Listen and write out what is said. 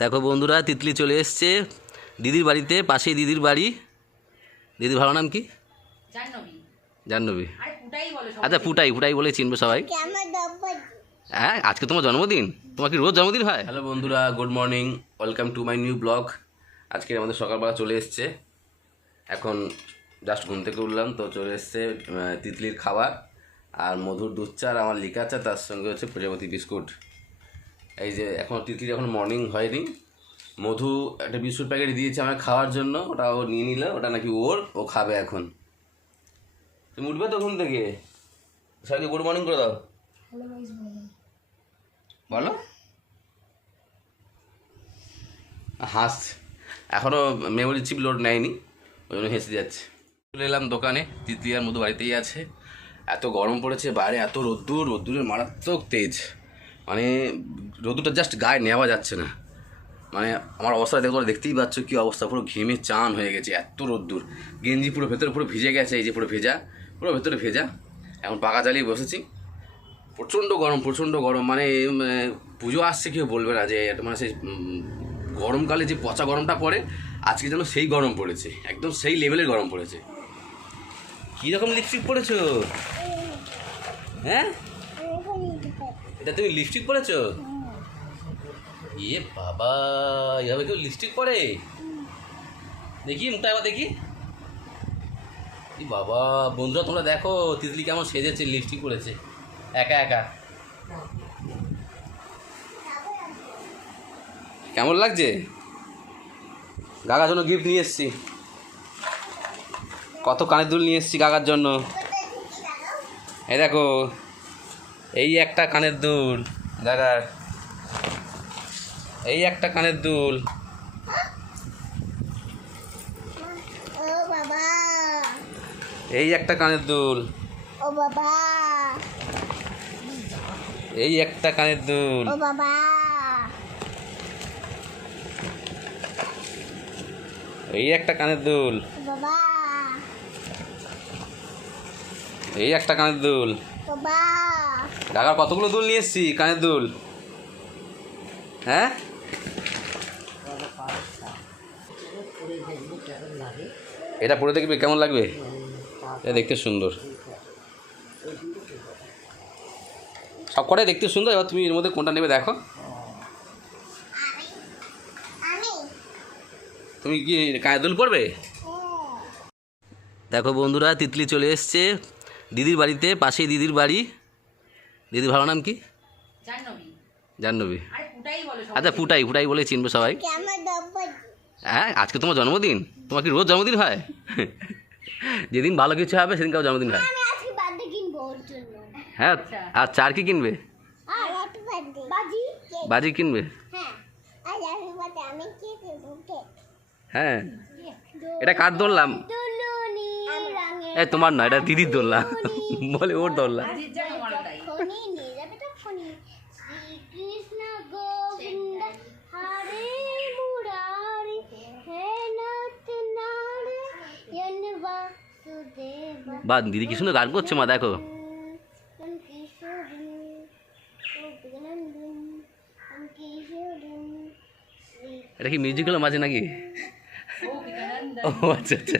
দেখো বন্ধুরা, তিতলি চলে এসছে দিদির বাড়িতে। পাশেই দিদির বাড়ি। দিদির ভালো নাম কি? জাহ্নবী। আচ্ছা, ফুটাই ফুটাই বলে চিনবে সবাই। হ্যাঁ, আজকে তোমার জন্মদিন। তোমার কি রোজ জন্মদিন হয়? হ্যালো বন্ধুরা, good morning, welcome to my new blog. আজকে আমাদের সকালবেলা চলে এসছে। এখন জাস্ট ঘুম থেকে উঠলাম তো চলে এসছে তিতলির খাবার আর মধুর দুধ চা আর আমার লিকা চা, তার সঙ্গে হচ্ছে প্রজাপতি বিস্কুট। এই যে এখন তিতলির এখন মর্নিং হয়নি, মধু একটা বিস্কুট প্যাকেট দিয়েছে আমাকে খাওয়ার জন্য। ওটা ও নিয়ে নিল, ওটা নাকি ও খাবে এখন। তুমি উঠবে তো ঘুম থেকে? সবাইকে গুড মর্নিং করে দাও, বলো। হাসছে, এখনও মেমোরি চিপ লোড নেয়নি, ওই জন্য হেসে যাচ্ছে। চলে এলাম দোকানে, তিতলি আর মধু বাড়িতেই আছে। এত গরম পড়েছে বাইরে, এত রোদ্দুরের মারাত্মক তেজ। মানে রোদ্দুরটা জাস্ট গায়ে নেওয়া যাচ্ছে না। মানে আমার অবস্থা দেখতেই পাচ্ছ কী অবস্থা, পুরো ঘেমে চান হয়ে গেছে, এত রোদ্দুর। গেঞ্জি পুরো ভেতরে পুরো ভিজে গেছে, এই যে পুরো ভেজা, পুরো ভেতরে ভেজা। এখন পাখা চালিয়ে বসেছি। প্রচণ্ড গরম। মানে পুজো আসছে, কেউ বলবে না যে মানে সেই গরমকালে যে পচা গরমটা পড়ে, আজকে যেন সেই গরম পড়েছে, একদম সেই লেভেলের গরম পড়েছে। কীরকম লিপস্টিক পরেছো? হ্যাঁ, এটা তুমি লিপস্টিক পরেছো? ইয়ে বাবা, এভাবে কেউ লিপস্টিক পরে? দেখি মুখটা এবার দেখি। ই বাবা, বন্ধুরা তোমরা দেখো তিতলি কেমন সেজেছে, লিপস্টিক পরেছে একা একা। কেমন লাগছে? গাগার জন্য গিফট নিয়ে এসেছি, কত কানের দুল নিয়ে এসেছি গাগার জন্য। এই দেখো, এই একটা কানের দুল গাগার, এই একটা কানের দুল। এই একটা কানের দুল। ও বাবা, এই একটা কানের দুল। ও বাবা, এই একটা কানের দুল। ও বাবা, এই একটা কানের দুল। বাবা। গাগার কতগুলো দুল নিয়ে এসেছি, কানের দুল। হ্যাঁ, এটা পরে দেখবে কেমন লাগবে, এটা দেখতে সুন্দর, সব কটাই দেখতে সুন্দর। এবার তুমি এর মধ্যে কোনটা নেবে দেখো। তুমি কি কানের দুল পরবে? দেখো বন্ধুরা, তিতলি চলে এসছে দিদির বাড়িতে। পাশেই দিদির বাড়ি। দিদির ভালো নাম কি? জাহ্নবী। আচ্ছা, ফুটাই ফুটাই বলে চিনবে সবাই। হ্যাঁ, আজকে তোমার জন্মদিন। তোমার কি রোজ জন্মদিন হয়? যেদিন ভালো কিছু হবে সেদিনকাও জন্মদিন হয়। হ্যাঁ, আর চার কি কিনবে? বাজি কিনবে? হ্যাঁ, এটা কার ধরলাম? এ তোমার না, এটা দিদির ধরলাম, বলে ওর ধরলাম। বা দিদি কি সুন্দর গান করছে মা, দেখো। এটা কি মিউজিক হলো মাঝে নাকি? ও আচ্ছা আচ্ছা।